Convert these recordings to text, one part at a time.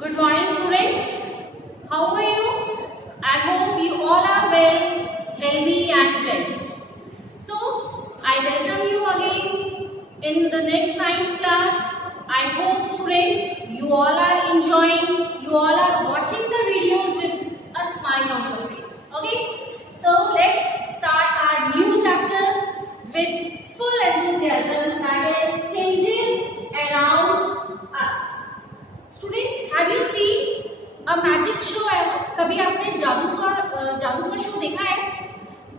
Good morning, students. How are you? I hope you all are well, healthy and blessed. So, I welcome you again in the next science class. I hope, students, you all are enjoying, you all are watching the videos with a smile on your face. Okay? So, let's start our new chapter with full enthusiasm, that is changes around us. Students, have you seen a magic show? है कभी आपने जादू का शो देखा है?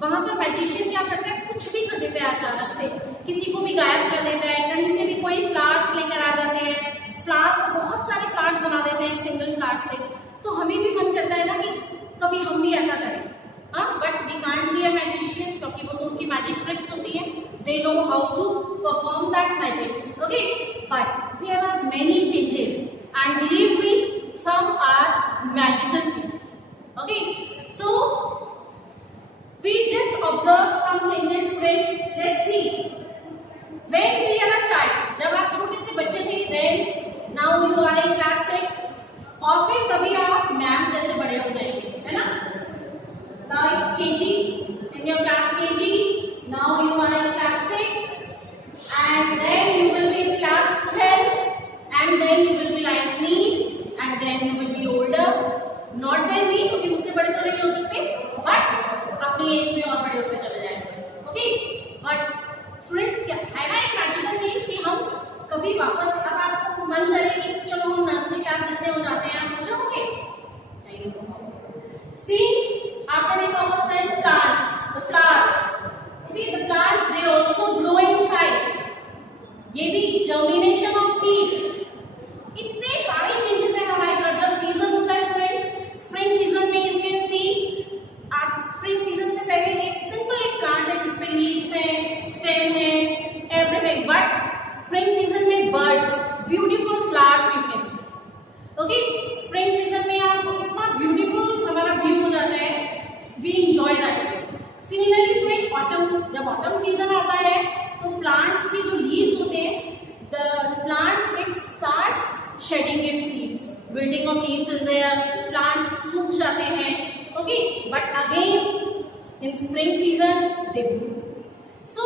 वहां पर मैजिशियन क्या करता है, कुछ भी कर देता है अचानक से, किसी को भी गायब कर देता है, कहीं से भी कोई फ्लावर्स लेकर आ जाते हैं, फ्लावर बहुत सारे फ्लावर्स बना देते हैं एक सिंगल फ्लावर से। तो हमें भी मन करता है ना कि कभी हम भी ऐसा करें, हाँ, but we can't be a magician क्योंकि वो तो उनकी मैजिक ट्रिक्स होती है, they know how to perform that magic, okay, but there are many changes and believe me, some are magical changes. Okay, so we just observe some changes, friends. Let's see. When we are a child, जब आप छोटे से बच्चे थे, then now you are in class 6, और फिर कभी आप मैम जैसे बड़े हो जाएंगे, है ना? Now in KG, in your class KG, now you are in class 6, and then you will be in class 12. And then you will be like me, and then you will be older. Not than me, क्योंकि मुझसे बड़े तो नहीं हो सकते, but अपनी एज में और बड़े होते चले जाएंगे. Okay? But students, क्या है ना एक मैजिकल चेंज कि हम कभी वापस, अब आपको मन करे कि चलो हम नर्सरी क्लास जितने हो जाते हैं, आप हो जाओगे? नहीं हो पाओगे. See, आपने देखा होगा friends, plants, the flowers. Okay, the plants they also grow in size. ये भी germination of seeds. इतने सारे चेंजेस हैं हमारे घर. जब सीजन होता है स्टूडेंट्स, स्प्रिंग सीजन में यू कैन सी, आप स्प्रिंग सीजन से पहले एक सिंपल एक प्लांट है जिसपे लीव्स हैं, स्टेम है, एवरीथिंग, बट स्प्रिंग सीजन में birds, beautiful flowers you can see. Okay, spring season में आपको इतना ब्यूटीफुल हमारा व्यू हो जाता है, we enjoy that. Similarly student, autumn, जब ऑटम सीजन आता है तो प्लांट्स के जो लीव्स होते हैं, the plant it starts shedding its leaves, wilting of leaves is there, plants सूख जाते हैं, okay, but again in spring season they bloom. So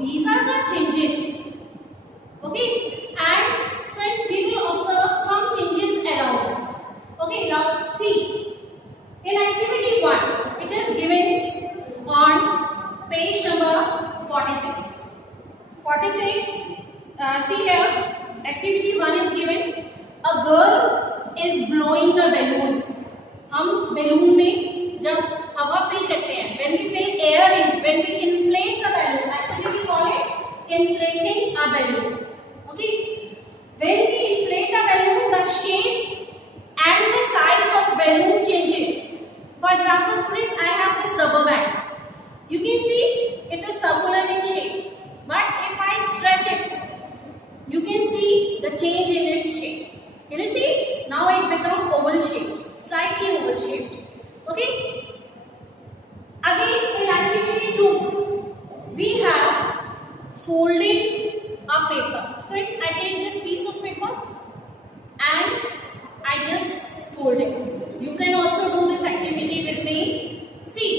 these are the changes, okay, and friends we will observe some changes around us. Okay, now see, in activity 1 it is given on page number 46. See here, activity 1 is given. A girl is blowing the balloon. हम balloon में जब हवा fill करते हैं, when we fill air in, when we inflate a balloon, actually we call it inflating a balloon. Okay, when we inflate a balloon, the shape and the size of balloon changes. For example, students, I have this rubber band. You can see it is circular in shape, but if I stretch it, you can see the change in its shape. Can you see? Now it becomes oval shaped, slightly oval shaped. Okay. Again, in activity 2, we have folding a paper. So I take this piece of paper and I just fold it. You can also do this activity with me. See.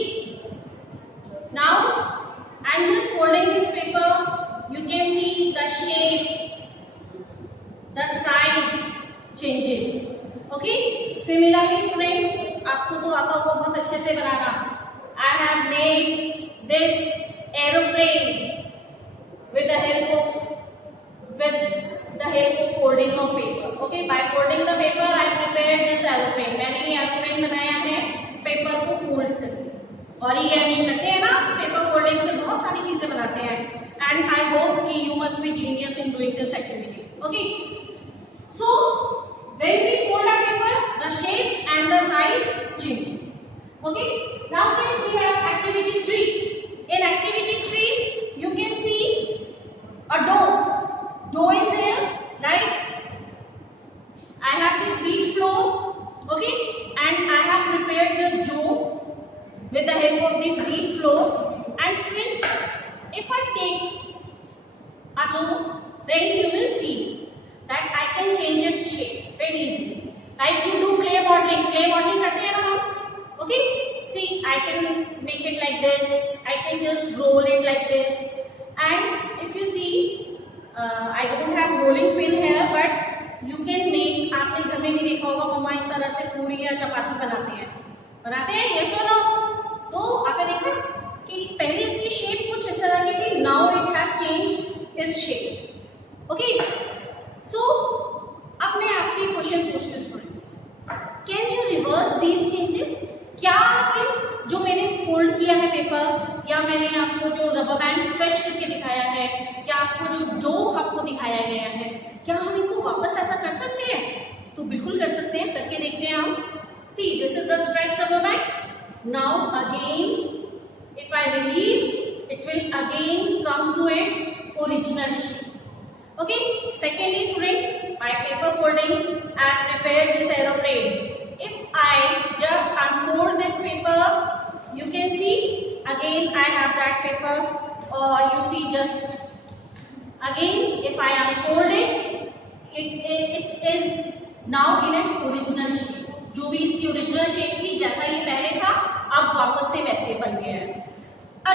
Now I am just folding this paper. You can see the shape, the size changes. Okay, similarly students, आपको तो आता होगा बहुत अच्छे से बनाना. I have made this aeroplane with the help of folding of paper. Okay, by folding the paper I prepared this aeroplane. मैंने ये aeroplane बनाया है पेपर को फोल्ड करके, और ये नहीं करते हैं ना, पेपर फोल्डिंग से बहुत सारी चीजें बनाते हैं. And I hope कि you must be genius in doing this activity. Okay. So when we fold a paper, the shape and the size changes. Okay. Now friends, we have activity 3. In activity 3, you can see a dough. Dough is there, right? I have this wheat flour. Okay, and I have prepared this dough with the help of this wheat flour. And friends, if I take a dough, then you will see that I can change its shape very easily. Like you do clay modeling करते हैं ना हम, okay? See, I can make it like this, I can just roll it like this, and if you see, I don't have rolling pin here, but you can make, आपने घर में भी देखा होगा मम्मा इस तरह से पूरी या चपाती बनाते हैं, yes or no? So आपने देखा कि पहले इसकी शेप कुछ इस तरह की थी, now it has changed its shape, okay? So अब मैं आपसे एक क्वेश्चन पूछती हूँ students, can you reverse these changes? क्या आप जो मैंने फोल्ड किया है पेपर, या मैंने आपको जो रबर बैंड स्ट्रेच करके दिखाया है, या आपको जो आपको दिखाया गया है, क्या हम इनको वापस ऐसा कर सकते हैं? तो बिल्कुल कर सकते हैं, करके देखते हैं हम। See this is the stretch rubber band. Now again if I release it will again come to its original shape. Okay, secondly students, by paper folding I have prepared this aeroplane. If I just unfold this paper, you can see again I have that paper, or you see just again if I unfold it, it is now in its original shape. जो भी इसकी original shape थी, जैसा ये पहले था, अब वापस से वैसे बन गया है।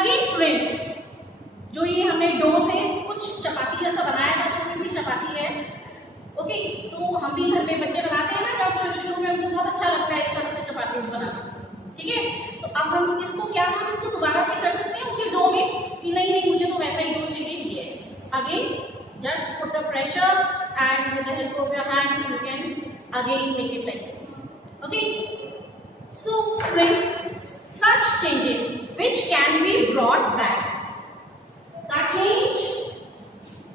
Again students, जो ये हमने डो से कुछ चपाती जैसा बनाया था, छोटी सी चपाती है, ओके? तो हम भी घर में बच्चे बनाते हैं ना, जब शुरू में उनको बहुत अच्छा लगता है इस तरह से चपाती बनाना, ठीक है? तो अब हम इसको हम इसको दोबारा से कर सकते हैं उसी डो में, कि नहीं मुझे तो वैसा ही डो चाहिए। Yes, again just put a pressure and with the help of your hands you can again make it like this, okay? So friends, such changes which can be brought back, the change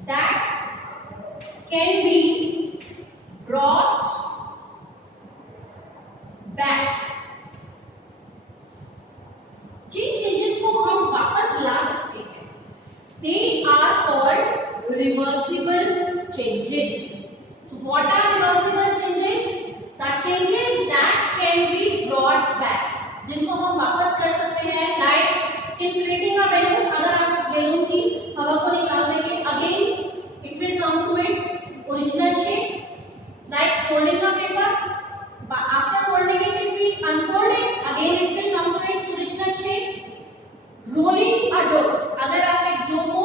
that can be brought back, जिन changes को हम वापस ला सकते हैं, they are called reversible changes. So what are reversible changes? The changes that can be brought back, जिनको हम वापस कर सकते हैं, like inflating a balloon. अगर आप उस बैलून की हवा को निकाल देंगे, again it will come to its original shape. Like folding a paper, after folding it, if we unfold it, again it will come to its original shape. Rolling a dough, अगर आप एक डो को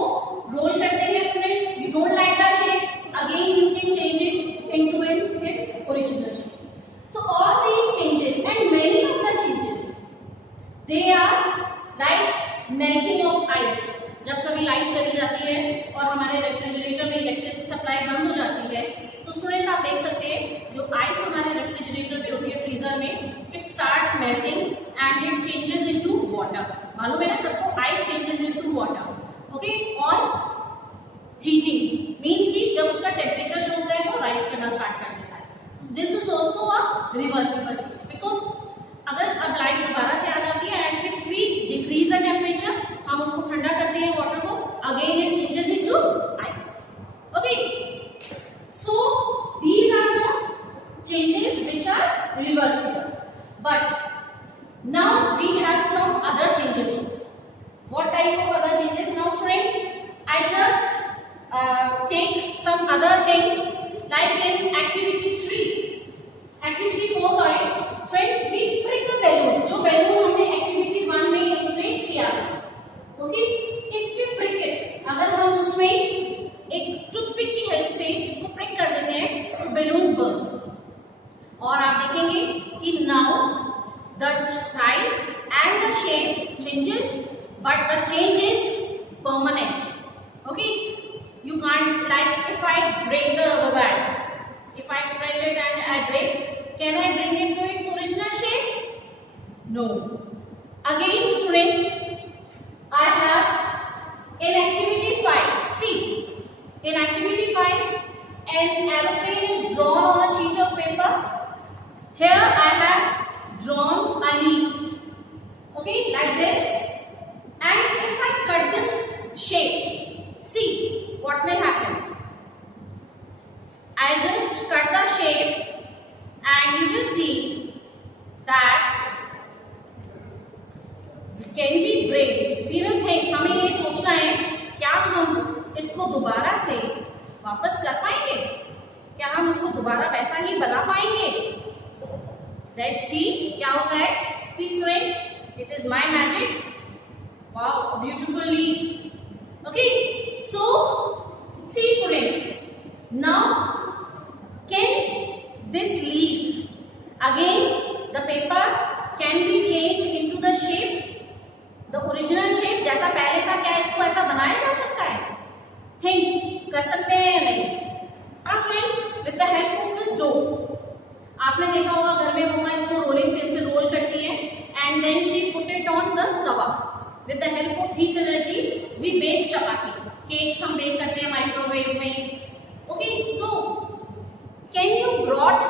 रोल करते हैं student, you don't like the shape, again you can change it into its original shape. So all these changes and many of the changes, they are like melting of ice. जब कभी लाइट चली जाती है और हमारे रेफ्रिजरेटर में इलेक्ट्रिक सप्लाई बंद हो जाती है, तो स्टूडेंट्स आप देख सकते हैं जो आइस हमारे रेफ्रिजरेटर में होती है, फ्रीजर में, it starts melting and it changes into water. मालूम है ना सबको, ice changes into water, okay? और हीटिंग मींस कि जब उसका टेम्परेचर जो होता है वो राइज करना स्टार्ट कर देता है। This is also a reversible change, because अगर अब लाइट दोबारा से आ जाती है and if we decrease the temperature, हम उसको ठंडा करते हैं वाटर को, again it changes into ice, okay? So these are the changes which are reversible, but now we have some other changes also. What type of other changes now friends? I just take some other things like in activity 3, activity 4 sorry, friend, we prick the balloon. जो balloon हमने activity 1 में inflate किया था, okay? If we prick it, अगर हम उसमें एक टूथपिक की हेल्प से इसको prick कर देते हैं तो balloon bursts. और आप देखेंगे कि now the size and the shape changes, but the change is permanent, okay? You can't, like if I break the rubber band, if I stretch it and I break, can I bring it to its original shape? No. Again students, I have in activity 5, see, in activity 5 an aeroplane is drawn on a sheet of paper. Here I have drawn a leaf, okay, like this, and if I cut this shape, see what will happen. I just cut the shape and you will see that can we break. We will think, हमें ये सोचना है क्या हम इसको दोबारा से वापस कर पाएंगे, क्या हम इसको दोबारा वैसा ही बना पाएंगे? लेट्स सी क्या होता है. See students, it is my magic. Wow, beautiful leaf. Okay, so see students, now can this leaf again the paper can be changed into the shape, the original shape जैसा पहले था. क्या इसको ऐसा बनाया जा सकता है? थिंक कर सकते हैं या नहीं? Friends, with the help of this dough, आपने देखा होगा घर में मम्मा इसको रोलिंग पिन से रोल करती है and then she put it on the tawa. With the help of heat energy we bake chapati. Cakes हम बेक करते हैं माइक्रोवेव में. Okay, so can you brought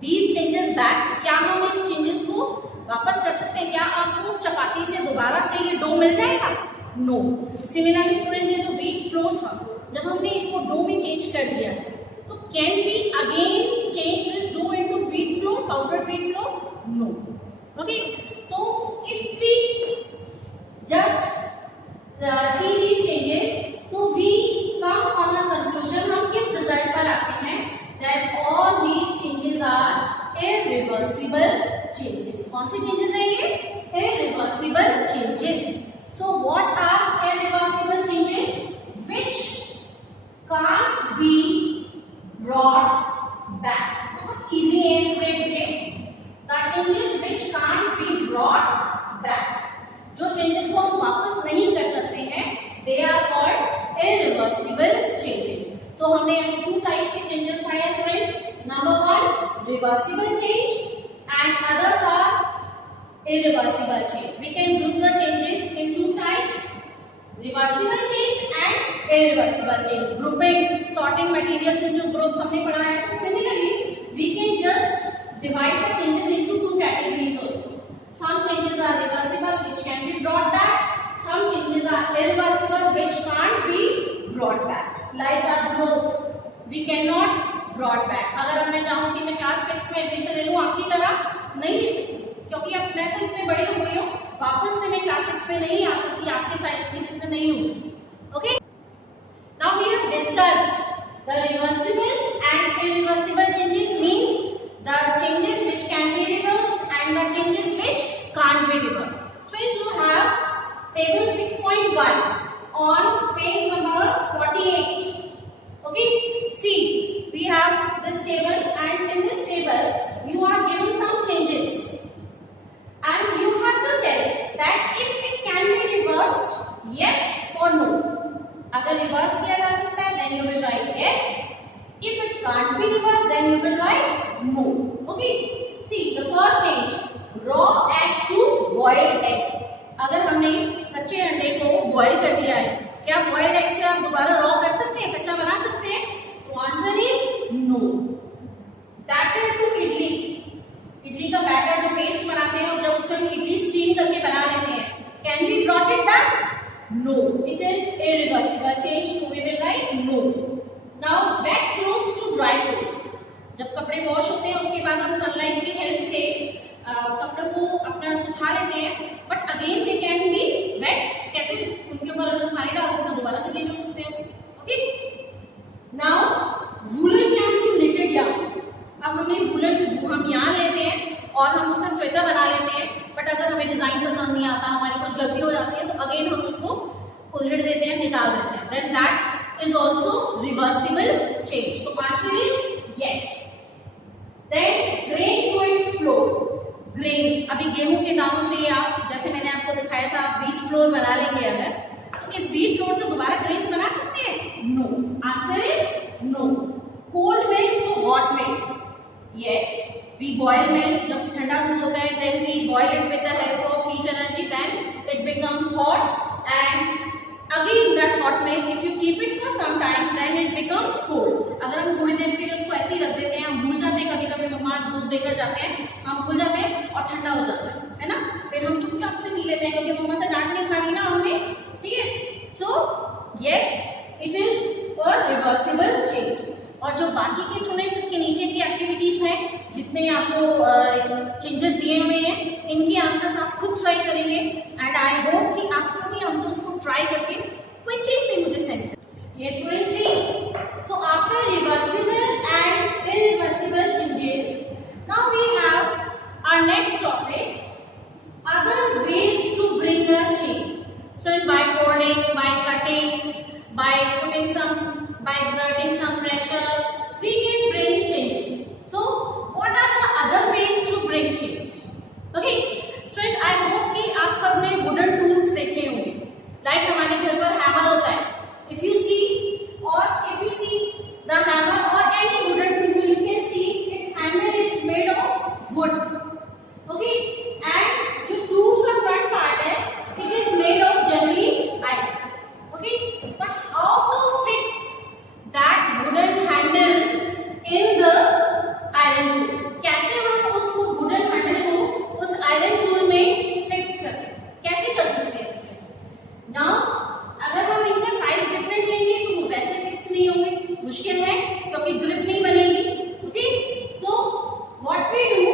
these changes back? क्या हम इस चेंजेस को वापस कर सकते हैं? क्या आपको उस चपाती से दोबारा से ये डो मिल जाएगा? नो. सिमिलरली स्टूडेंट, ये जो व्हीट फ्लोर था, जब हमने इसको डो में चेंज कर दिया, तो can we again change this dough into wheat flour, powdered wheat flour? No. Okay, so if we just see these changes, तो we come on a conclusion. हम किस रिजल्ट पर आते हैं? That all these changes are irreversible changes. कौन सी changes है ये? Irreversible changes. So what are irreversible changes? Which can't be brought back. बहुत easy है स्टूडेंट्स ये. The changes which can't be brought back. जो changes को हम वापस नहीं कर सकते हैं, they are called irreversible changes. तो हमने टू टाइप्स के चेंजेस पढ़े हैं students. Number 1 reversible change and others are irreversible change. We can group the changes in two types, reversible change and irreversible change. Grouping, sorting materials into group हमने पढ़ा है. Similarly, we can just divide the changes into two categories also. Some changes are reversible which can be brought back. Some changes are irreversible which can't be brought back. Like our growth, we cannot brought back. अगर अब मैं चाहूँ कि मैं क्लास 6 में एडमिशन ले लूँ, आपकी तरह नहीं ले सकती, क्योंकि अब मैं तो इतने बड़े हो गई हूँ, वापस से मैं क्लास 6 में नहीं आ सकती, आपके साइज की जितने नहीं हो सकती. Okay, now we have discussed the reversible and irreversible changes. Means the changes which can be reversed and the changes which can't be reversed. Students, you have table 6.1 on page number 48. Okay, see, we have this table and in this table you are given some changes and you have to tell that if it can be reversed, yes or no. अगर रिवर्स किया जा सकता है then you will write yes. If it can't be reversed then you will write no. Okay, see the first change, raw egg to boiled egg. अगर हमने कच्चे अंडे को बॉईल कर दिया है, क्या बॉइल्ड एग से आप दोबारा रॉ कर सकते हैं, कच्चा बना सकते हैं? So answer is no. Batter to idli, idli का बैटर जो पेस्ट बनाते हैं और जब उससे हम इडली स्टीम करके बना लेते हैं, can be brought it back? No, it is irreversible change, so we will write no. Now wet clothes to dry clothes, जब कपड़े वॉश होते हैं उसके बाद हम सनलाइट की हेल्प से कपड़ों को अपना सुखा लेते हैं, but again they can be wet. कैसे? उनके ऊपर अगर हम पानी डाल दें तो दोबारा से गीले हो सकते हैं. Okay, now woollen yarn to knitted yarn. अब हमने वूलन हम यार्न लेते हैं और हम उससे स्वेटर बना लेते हैं, बट अगर हमें डिजाइन पसंद नहीं आता, हमारी कुछ गलती हो जाती है, तो अगेन हम उसको उधेड़ देते हैं, निकाल देते हैं. Then that is also reversible change. तो answer is yes. Then grain to its flour. Grain, अभी गेहूं के दानों से आप, जैसे मैंने आपको दिखाया था, आप व्हीट फ्लोर बना लेंगे अगर, तो इस व्हीट फ्लोर से दोबारा ग्रेन्स बना सकते हैं? No. Answer is no. Cold milk to hot milk. Yes, we boil milk. जब ठंडा दूध होता है then we boil it with the help of heat energy, then it becomes hot and again that hot milk if you keep it for some time then it becomes cold. अगर हम थोड़ी देर के लिए उसको ऐसे ही रख देते हैं, हम भूल जाते हैं, कभी कभी मम्मा दूध देकर जाते हैं, हम भूल जाते हैं और ठंडा हो जाता है ना, फिर हम चुपचाप से पी लेते हैं क्योंकि मम्मा से डांट नहीं खानी ना हमें. ठीक है, so yes, it is a reversible change. और जो बाकी के स्टूडेंट्स इसके नीचे की एक्टिविटीज हैं, जितने आपको चेंजेस दिए हुए हैं, इनके आंसर्स आप खुद ट्राई करेंगे एंड आई होप कि आप सभी आंसर्स को ट्राई करके क्विकली से मुझे सेंड करें. ये students, see, so after reversible and irreversible changes, now we have our next topic, other ways to bring a change. So by folding, by cutting, by putting some, by exerting some pressure, we can bring changes. So what are the other ways to bring change? Okay, students, I hope कि आप सब ने wooden tools देखे होंगे. Like हमारे घर पर hammer होता है. If you see the hammer or any wooden tool, you can see its handle is made of wood. Okay, and जो tool का front part है, it is made of generally iron. Okay, but how to fix that wooden handle in the iron tool? कैसे हम उसको wooden handle को उस iron tool में fix करते हैं? कैसे कर सकते हैं students? Now, अगर हम इनका size different लेंगे तो वो वैसे fix नहीं होंगे, मुश्किल है क्योंकि grip नहीं बनेगी. Okay, so what we do?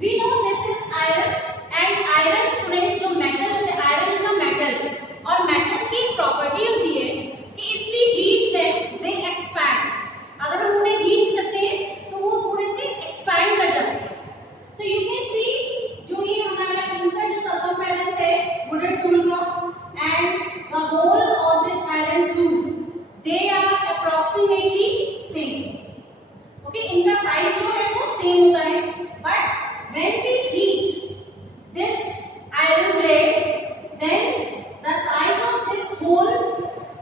We know this is iron and iron students जो metal होते हैं, iron is a metal और metals की एक property होती है कि if we heat them they expand. अगर हम उन्हें heat करते हैं तो वो थोड़े से expand कर जाते हैं. So you can see जो ये हमारा इनका जो circumference है wooden tool का and the whole of this iron tool, they are approximately same. Okay, इनका size जो है वो same होता है, but when we heat this iron blade, then the size of this hole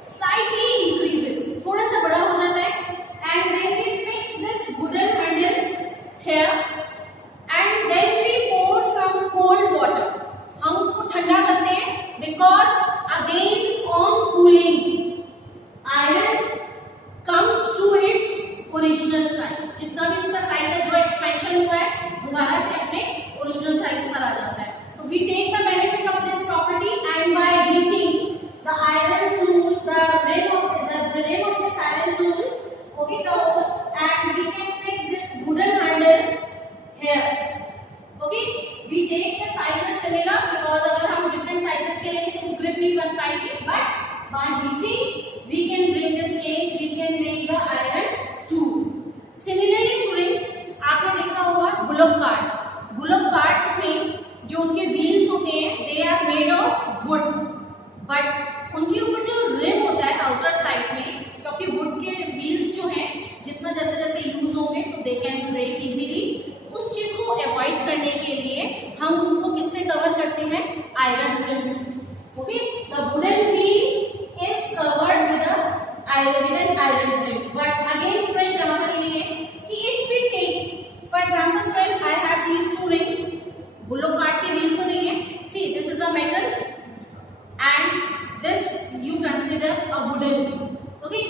slightly increases, थोड़ा सा बड़ा हो जाता है, and when we fix this wooden handle here, and then we pour some cold water, हम उसको ठंडा करते हैं because again on cooling, iron comes to its original size. जितना भी उसका size है जो expansion हुआ है दोबारा से अपने ओरिजिनल साइज पर आ जाता है. तो we take the benefit of this property and by heating the iron tool, the rim of this iron tool, okay, the hole, and we can fix this wooden handle here. Okay, we take the sizes similar because अगर हम different sizes के लेंगे तो grip नहीं बन पाएगी, but by heating we can bring this change, we can make the iron tools. Similarly students, आपने देखा होगा बुलक कार्ट्स में जो उनके व्हील्स होते हैं they are made of wood, but उनके ऊपर जो रिम होता है आउटर साइड में, क्योंकि वुड के व्हील्स जो हैं जितना जैसे जैसे यूज होंगे तो दे कैन ब्रेक इजीली, उस चीज को अवॉइड करने के लिए हम उनको किससे कवर करते हैं? Iron rims. Okay, the wooden wheel is covered with an iron rim. But again friends यहाँ पर ये है कि if we take for example friends, I have these two rings. Bullock cart के व्हील तो नहीं है. See, this is a metal and this you consider a wooden wheel. Okay,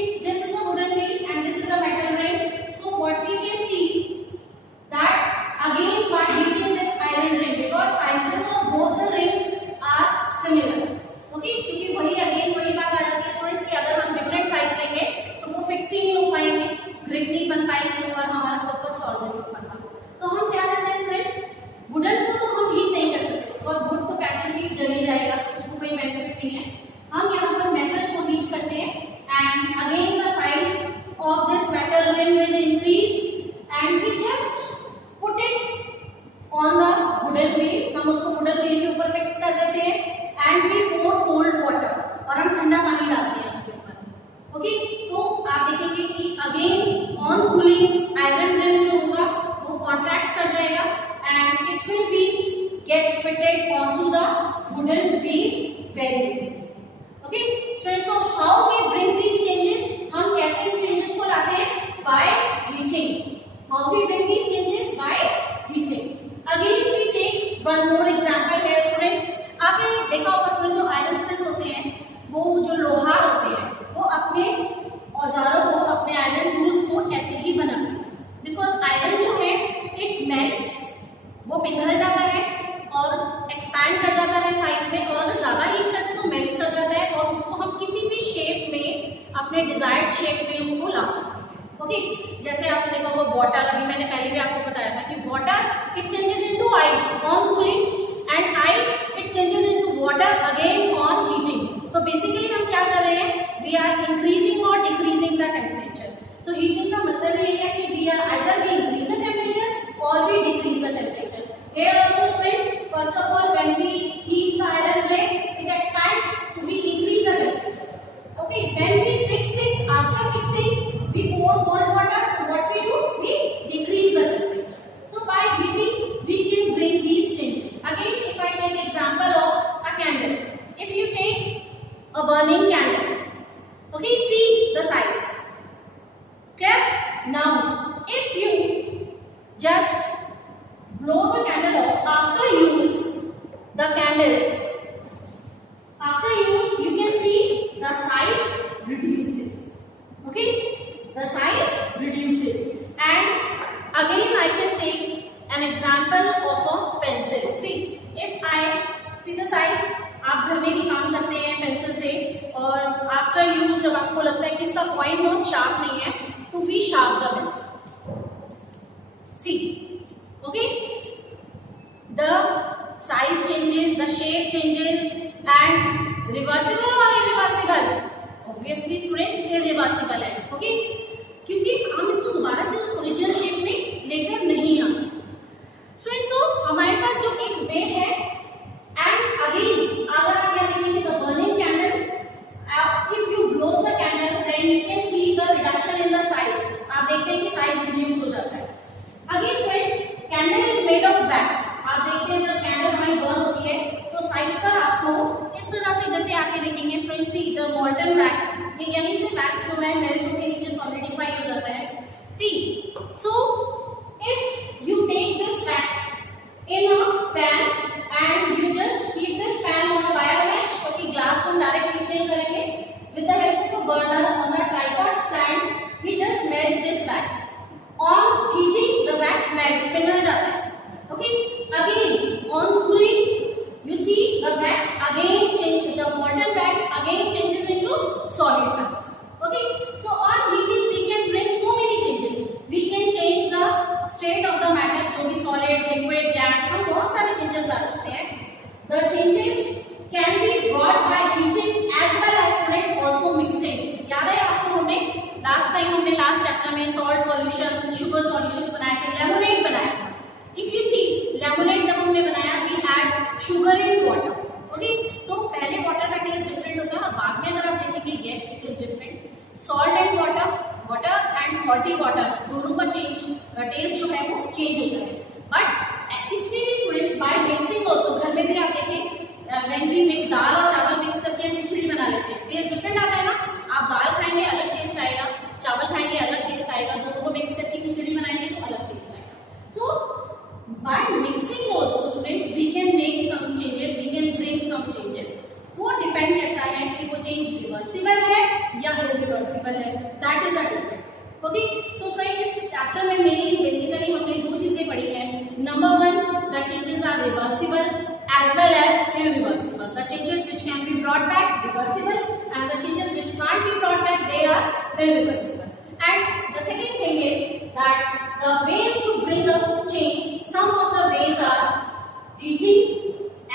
if this is a wooden wheel and this is a metal ring, so what we can see that again by heating this iron ring, because sizes of both the rings are similar. Okay, क्योंकि वही again वही बात आ जाती है स्टूडेंट कि अगर हम different size लेंगे तो वो फिक्स ही नहीं हो पाएंगे, ग्रिप नहीं बन पाएंगे और हमारा पर्पस सॉल्व नहीं हो पाएगा. तो हम क्या करते हैं स्टूडेंट्स, वुडन को तो हम हीट नहीं कर सकते और वुड तो कैसे हीट जली जाएगा, उसको कोई बेनिफिट नहीं है. हम यहाँ पर मेटल को हीट करते हैं and again the size of this metal rim will increase and we just put it on the wooden wheel. हम उसको वुडन व्हील के ऊपर फिक्स कर देते हैं and we pour cold water और हम ठंडा पानी डालते हैं उसके ऊपर. ओके, तो आप देखेंगे कि again on cooling iron rim जो होगा वो कॉन्ट्रैक्ट कर जाएगा and it will be get fitted onto the wooden wheel very easy. Okay students, so how we bring these changes? हम कैसे इन चेंजेस को लाते हैं? By heating. How we bring these changes? By heating. Again we take one more example है students. आपने देखा होगा स्टूडेंट जो आयरन स्मिथ होते हैं वो जो लोहार होते हैं वो अपने औजारों को, अपने आयरन टूल्स को ऐसे ही बनाते हैं बिकॉज आयरन जो है इट मेल्ट्स, वो पिघल जाता है और एक्सपैंड कर जाता है साइज में, और अगर ज्यादा हीट करते हैं तो मेल्ट कर जाता है और उसको हम किसी भी शेप में अपने डिजायर्ड शेप में उसको ला सकते हैं. ओके, जैसे आपने देखा होगा वाटर, अभी मैंने पहले भी आपको बताया था कि water it changes into ice on cooling and ice it changes into water again on heating. तो बेसिकली हम क्या कर रहे हैं? वी आर इंक्रीजिंग और डिक्रीजिंग द टेम्परेचर. तो हीटिंग का मतलब ये है कि we are either we increase the temperature और we decrease the temperature. See the size, आप घर में भी काम करते हैं पेंसिल से और आफ्टर यूज जब आपको लगता है कि इसका पॉइंट बहुत शार्प नहीं है तो we sharp the pencil, see, okay, the size changes, the shape changes and reversible और इरिवर्सिबल, ऑब्वियसली स्टूडेंट्स इरिवर्सिबल है, ओके, क्योंकि हम इसको दोबारा से उस ओरिजिनल शेप में लेकर नहीं आ सकते। स्टूडेंट्स तो हमारे पास जो एक वे है एंड अगेन अगर आप यहाँ लिखेंगे the burning candle, if you blow the candle then you can see the reduction in the size, आप देखते हैं कि साइज रिड्यूस हो जाता है। Again friends candle is made of wax, आप देखते हैं जब कैंडल हमारी बर्न होती है तो साइड पर आपको इस तरह से, जैसे आप ये देखेंगे students see the molten wax, ये यहीं से वैक्स जो है मेल्ट होकर नीचे सॉलिडिफाई हो जाता है, see, so if you take this wax in a pan and you just keep this pan on a wire mesh, क्योंकि ग्लास को डायरेक्ट हीट नहीं करेंगे, with the help of a burner on a tripod stand we just melt this wax, on heating the wax melts, पिघल जाता है, okay, again on cooling you see the wax again changes, the molten wax again changes into solid wax, okay, so on heating we can bring so many changes, we can change the state of the matter, जो भी solid, liquid, gas, हम बहुत सारे changes ला सकते हैं। The changes can be brought by heating as well as student also mixing। याद है आपको हमने लास्ट चैप्टर में salt solution, sugar solutions बनाए थे, lemonade बनाया था। If you see lemonade जब हमने बनाया we add sugar in water, okay? So पहले water का taste different होता है और बाद में अगर आप देखेंगे yes it is different, salt and water and salty water दोनों का टेस्ट जो है वो चेंज होता है, बट इसमें भी स्टूडेंट्स बाय मिक्सिंग ऑल्सो, घर में भी आप देखें व्हेन वी मिक्स दाल और चावल मिक्स करके हम खिचड़ी बना लेते हैं, टेस्ट डिफरेंट आता है ना, आप दाल खाएंगे अलग टेस्ट आएगा, चावल खाएंगे अलग टेस्ट आएगा, दोनों को मिक्स करके खिचड़ी बनाएंगे तो अलग टेस्ट आएगा। So by mixing also students we can make some changes, we can bring some changes, वो डिपेंड करता है कि वो चेंज रिवर्सिबल है या इरिवर्सिबल है, that is a different, okay. So friends इस चैप्टर में मेनली बेसिकली हमने दो चीजें पढ़ी है, number one the changes are reversible as well as irreversible, the changes which can be brought back reversible and the changes which can't be brought back they are irreversible. And the second thing is that the ways to bring a change, some of the ways are heating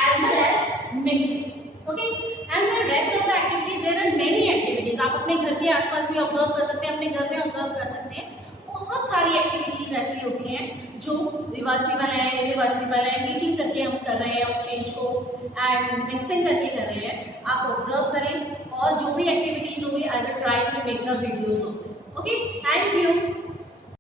as well as mixing, okay, and for rest of the activities there are many activities, आप अपने घर के आसपास भी ऑब्जर्व कर सकते हैं, अपने घर में ऑब्जर्व कर सकते हैं, बहुत सारी एक्टिविटीज ऐसी होती हैं जो रिवर्सिबल है, इरिवर्सिबल है, हीटिंग करके हम कर रहे हैं उस चेंज को एंड मिक्सिंग करके कर रहे हैं, आप ऑब्जर्व करें और जो भी एक्टिविटीज होगी I will try to make the videos of it, okay, thank you.